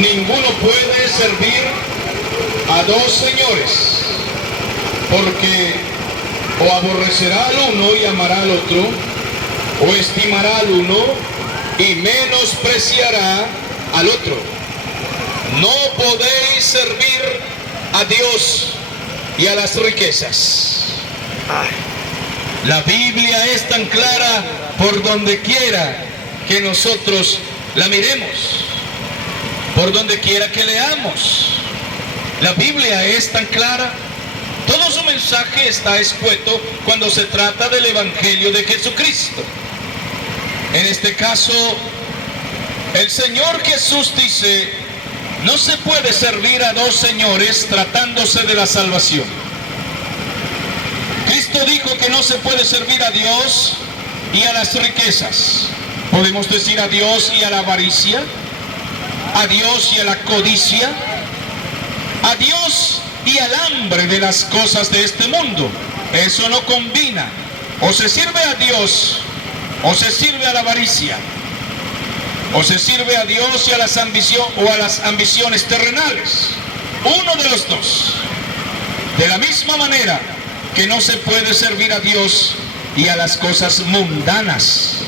Ninguno puede servir a dos señores, porque o aborrecerá al uno y amará al otro, o estimará al uno y menospreciará al otro. No podéis servir a Dios y a las riquezas. La Biblia es tan clara por donde quiera que nosotros la miremos, por donde quiera que leamos. La Biblia es tan clara. Todo su mensaje está escueto cuando se trata del Evangelio de Jesucristo. En este caso, el Señor Jesús dice: no se puede servir a dos señores tratándose de la salvación. Cristo dijo que no se puede servir a Dios y a las riquezas. Podemos decir a Dios y a la avaricia, a Dios y a la codicia, a Dios y al hambre de las cosas de este mundo. Eso no combina. O se sirve a Dios o se sirve a la avaricia, o se sirve a Dios y a las ambiciones terrenales. Uno de los dos. De la misma manera que no se puede servir a Dios y a las cosas mundanas.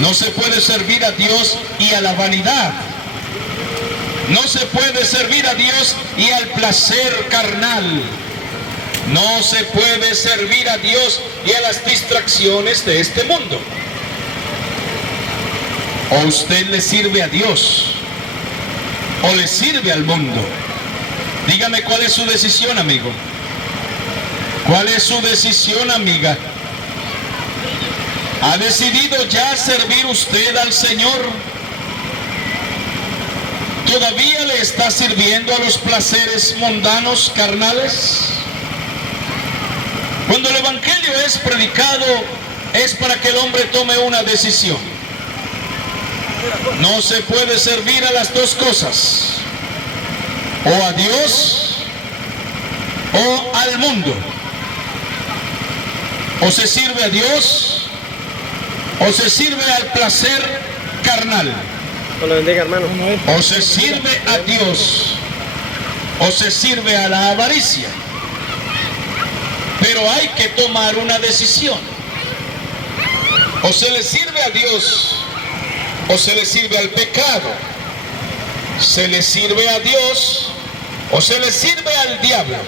No se puede servir a Dios y a la vanidad. No se puede servir a Dios y al placer carnal. No se puede servir a Dios y a las distracciones de este mundo. O usted le sirve a Dios o le sirve al mundo. Dígame cuál es su decisión, amigo. ¿Cuál es su decisión, amiga? ¿Ha decidido ya servir usted al Señor? ¿Todavía le está sirviendo a los placeres mundanos, carnales? Cuando el Evangelio es predicado, es para que el hombre tome una decisión. No se puede servir a las dos cosas, o a Dios o al mundo. O se sirve a Dios o se sirve al placer carnal. O se sirve a Dios o se sirve a la avaricia. Pero hay que tomar una decisión. O se le sirve a Dios o se le sirve al pecado. Se le sirve a Dios o se le sirve al diablo.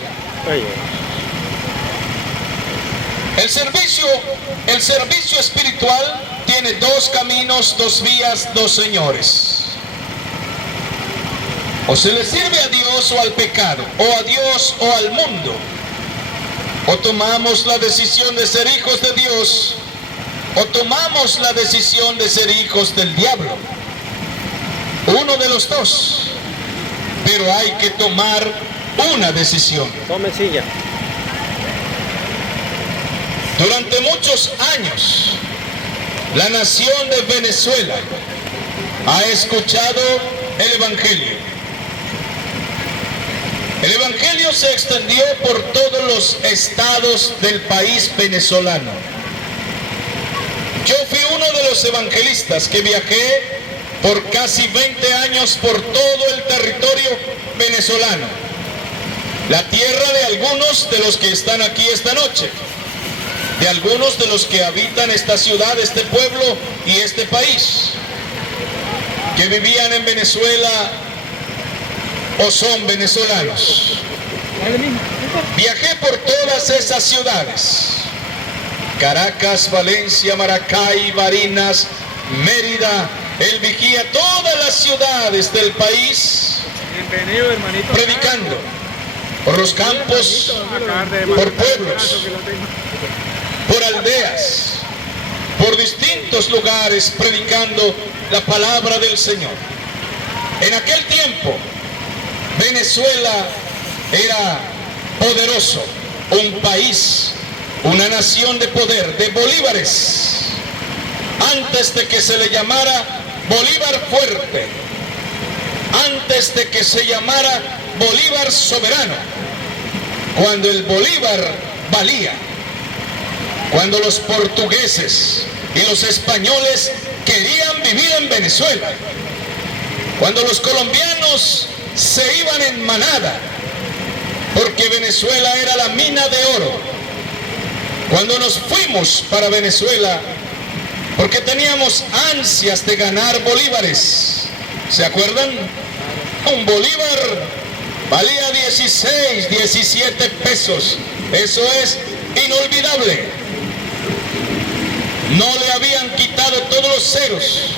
El servicio espiritual tiene dos caminos, dos vías, dos señores. O se le sirve a Dios o al pecado, o a Dios o al mundo. O tomamos la decisión de ser hijos de Dios, o tomamos la decisión de ser hijos del diablo. Uno de los dos. Pero hay que tomar una decisión. Tome silla. Durante muchos años, la nación de Venezuela ha escuchado el Evangelio. El Evangelio se extendió por todos los estados del país venezolano. Yo fui uno de los evangelistas que viajé por casi 20 años por todo el territorio venezolano, la tierra de algunos de los que están aquí esta noche, de algunos de los que habitan esta ciudad, este pueblo y este país, que vivían en Venezuela o son venezolanos. Viajé por todas esas ciudades: Caracas, Valencia, Maracay, Barinas, Mérida, El Vigía, todas las ciudades del país, predicando por los campos, por pueblos, por aldeas, por distintos lugares, predicando la palabra del Señor. En aquel tiempo, Venezuela era poderoso, un país, una nación de poder, de bolívares, antes de que se le llamara Bolívar fuerte, antes de que se llamara Bolívar soberano, cuando el Bolívar valía, cuando los portugueses y los españoles querían vivir en Venezuela. cuando los colombianos se iban en manada, porque Venezuela era la mina de oro. Cuando nos fuimos para Venezuela, porque teníamos ansias de ganar bolívares. ¿Se acuerdan? Un bolívar valía 16, 17 pesos. Eso es inolvidable. No le habían quitado todos los ceros.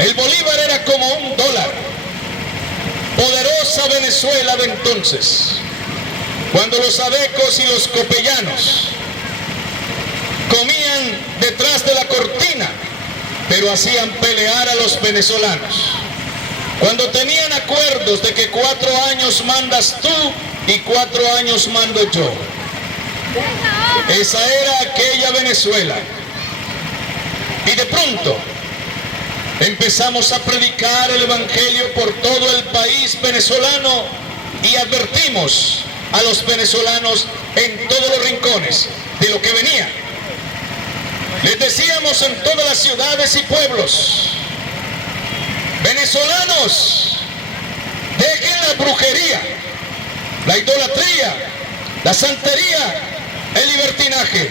El bolívar era como un dólar. Poderosa Venezuela de entonces, cuando los adecos y los copellanos comían detrás de la cortina, pero hacían pelear a los venezolanos. Cuando tenían acuerdos de que 4 años mandas tú y 4 años mando yo. Esa era aquella Venezuela. Y de pronto empezamos a predicar el evangelio por todo el país venezolano y advertimos a los venezolanos en todos los rincones de lo que venía. Les decíamos en todas las ciudades y pueblos: venezolanos, dejen la brujería, la idolatría, la santería, el libertinaje,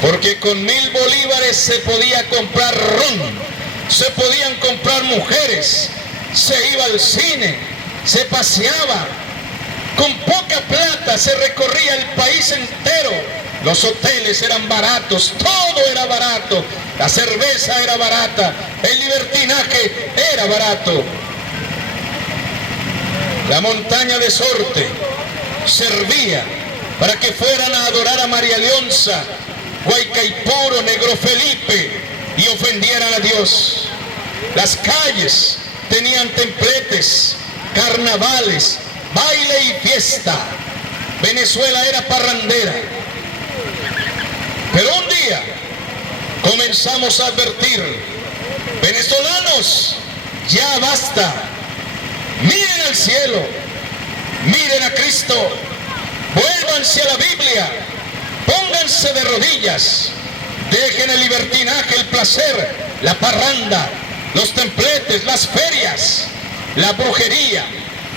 porque con 1000 bolívares se podía comprar ron, se podían comprar mujeres, se iba al cine, se paseaba, con poca plata se recorría el país entero. Los hoteles eran baratos, todo era barato, la cerveza era barata, el libertinaje era barato. La montaña de Sorte servía para que fueran a adorar a María Leonza, Guaycaipuro, Negro Felipe, y ofendieran a Dios. Las calles tenían templetes, carnavales, baile y fiesta. Venezuela era parrandera. Pero un día comenzamos a advertir: venezolanos, ya basta. Miren al cielo, miren a Cristo, vuélvanse a la Biblia, pónganse de rodillas, dejen el libertinaje, el placer, la parranda, los templetes, las ferias, la brujería.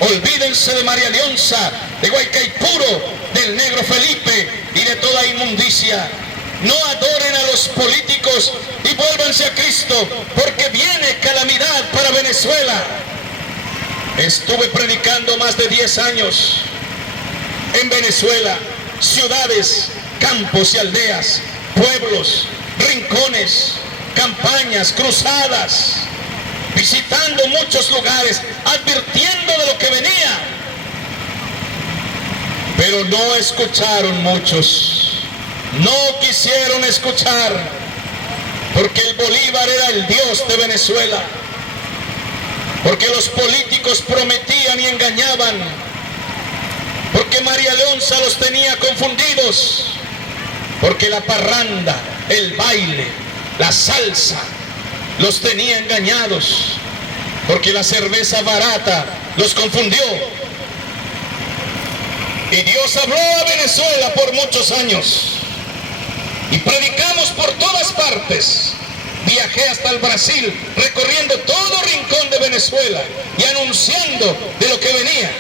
Olvídense de María Leonza, de Guaycaipuro, del Negro Felipe y de toda inmundicia. No adoren a los políticos y vuélvanse a Cristo, porque viene calamidad para Venezuela. Estuve predicando más de 10 años en Venezuela, ciudades, campos y aldeas, pueblos, rincones, campañas, cruzadas, visitando muchos lugares, advirtiendo de lo que venía. Pero no escucharon muchos. No quisieron escuchar, porque el Bolívar era el Dios de Venezuela, porque los políticos prometían y engañaban, porque María Leonza los tenía confundidos, porque la parranda, el baile, la salsa los tenía engañados, porque la cerveza barata los confundió. Y Dios habló a Venezuela por muchos años. Y predicamos por todas partes. Viajé hasta el Brasil, recorriendo todo rincón de Venezuela y anunciando de lo que venía.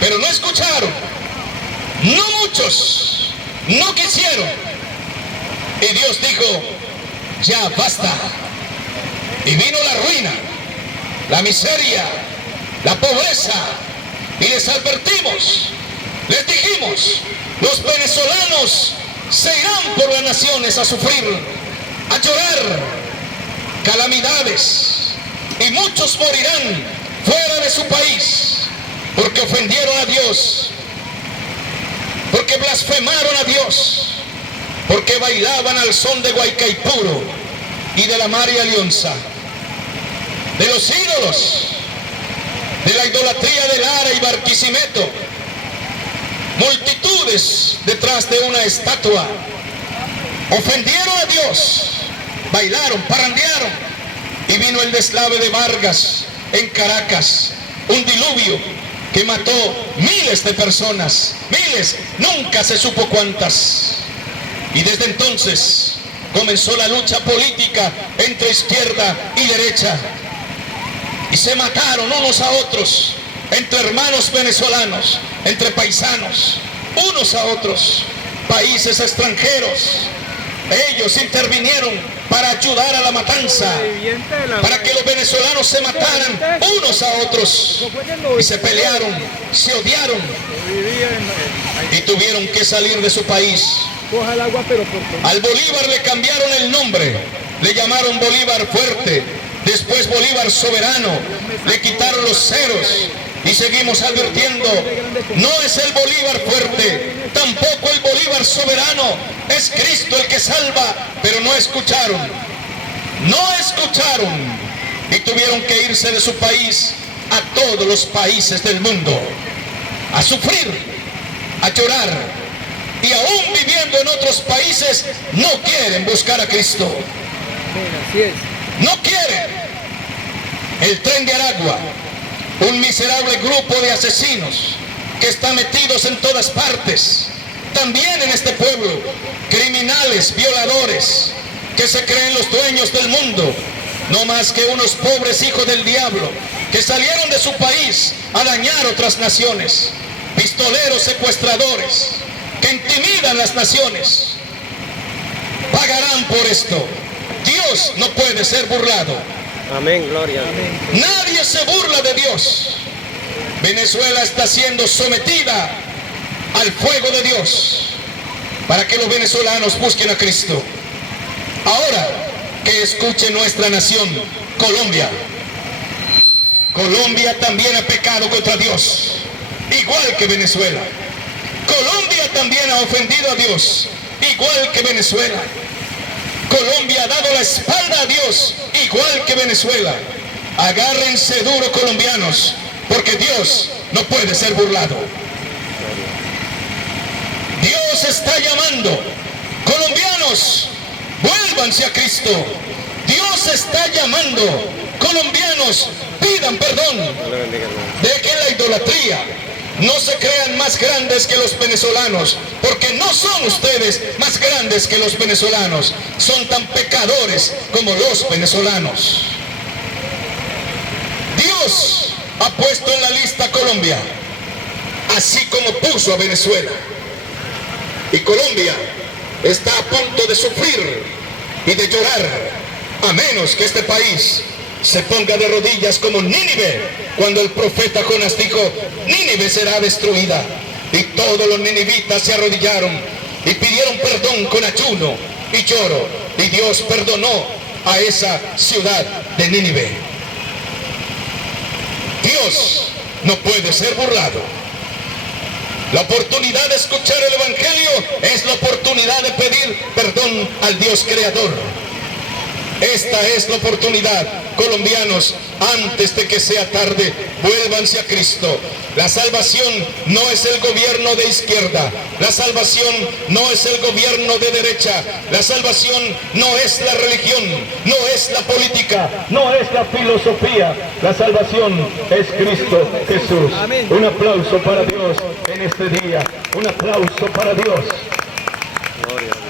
Pero no escucharon. No muchos. No quisieron. Y Dios dijo: ya basta. Y vino la ruina, la miseria, la pobreza. Y les advertimos, les dijimos: los venezolanos se irán por las naciones a sufrir, a llorar calamidades, y muchos morirán fuera de su país, porque ofendieron a Dios, porque blasfemaron a Dios, porque bailaban al son de Guaycaipuro y de la María Leonza, de los ídolos, de la idolatría de Lara y Barquisimeto. Multitudes detrás de una estatua. Ofendieron a Dios, bailaron, parrandearon, y vino el deslave de Vargas en Caracas, un diluvio que mató miles de personas, miles, nunca se supo cuántas. Y desde entonces comenzó la lucha política entre izquierda y derecha. Y se mataron unos a otros, entre hermanos venezolanos, entre paisanos, unos a otros, países extranjeros. Ellos intervinieron para ayudar a la matanza, para que los venezolanos se mataran unos a otros, y se pelearon, se odiaron, y tuvieron que salir de su país. Al Bolívar le cambiaron el nombre, le llamaron Bolívar Fuerte, después Bolívar Soberano, le quitaron los ceros, y seguimos advirtiendo, no es el Bolívar Fuerte, tampoco el Bolívar Soberano, es Cristo el que salva, pero no escucharon, y tuvieron que irse de su país a todos los países del mundo, a sufrir, a llorar, y aún viviendo en otros países no quieren buscar a Cristo, no quieren. El Tren de Aragua, un miserable grupo de asesinos que están metidos en todas partes, también en este pueblo, criminales, violadores, que se creen los dueños del mundo, no más que unos pobres hijos del diablo, que salieron de su país a dañar otras naciones, pistoleros secuestradores, que intimidan las naciones, pagarán por esto. Dios no puede ser burlado. Amén, gloria. Nadie se burla de Dios. Venezuela está siendo sometida al fuego de Dios para que los venezolanos busquen a Cristo. Ahora que escuche nuestra nación, Colombia. Colombia también ha pecado contra Dios, igual que Venezuela. Colombia también ha ofendido a Dios, igual que Venezuela. Colombia ha dado la espalda a Dios, igual que Venezuela. Agárrense duro, colombianos, porque Dios no puede ser burlado. Dios está llamando. Colombianos, vuélvanse a Cristo. Dios está llamando. Colombianos, pidan perdón. Dejen la idolatría. No se crean más grandes que los venezolanos, porque no son ustedes más grandes que los venezolanos. Son tan pecadores como los venezolanos. Dios ha puesto en la lista a Colombia, así como puso a Venezuela. Y Colombia está a punto de sufrir y de llorar, a menos que este país se ponga de rodillas como Nínive, cuando el profeta Jonás dijo, Nínive será destruida. Y todos los ninivitas se arrodillaron y pidieron perdón con ayuno y lloro, y Dios perdonó a esa ciudad de Nínive. Dios no puede ser burlado. La oportunidad de escuchar el Evangelio es la oportunidad de pedir perdón al Dios Creador. Esta es la oportunidad, colombianos, antes de que sea tarde, vuélvanse a Cristo. La salvación no es el gobierno de izquierda, la salvación no es el gobierno de derecha, la salvación no es la religión, no es la política, no es la filosofía, la salvación es Cristo Jesús. Un aplauso para Dios en este día, un aplauso para Dios. Gloria.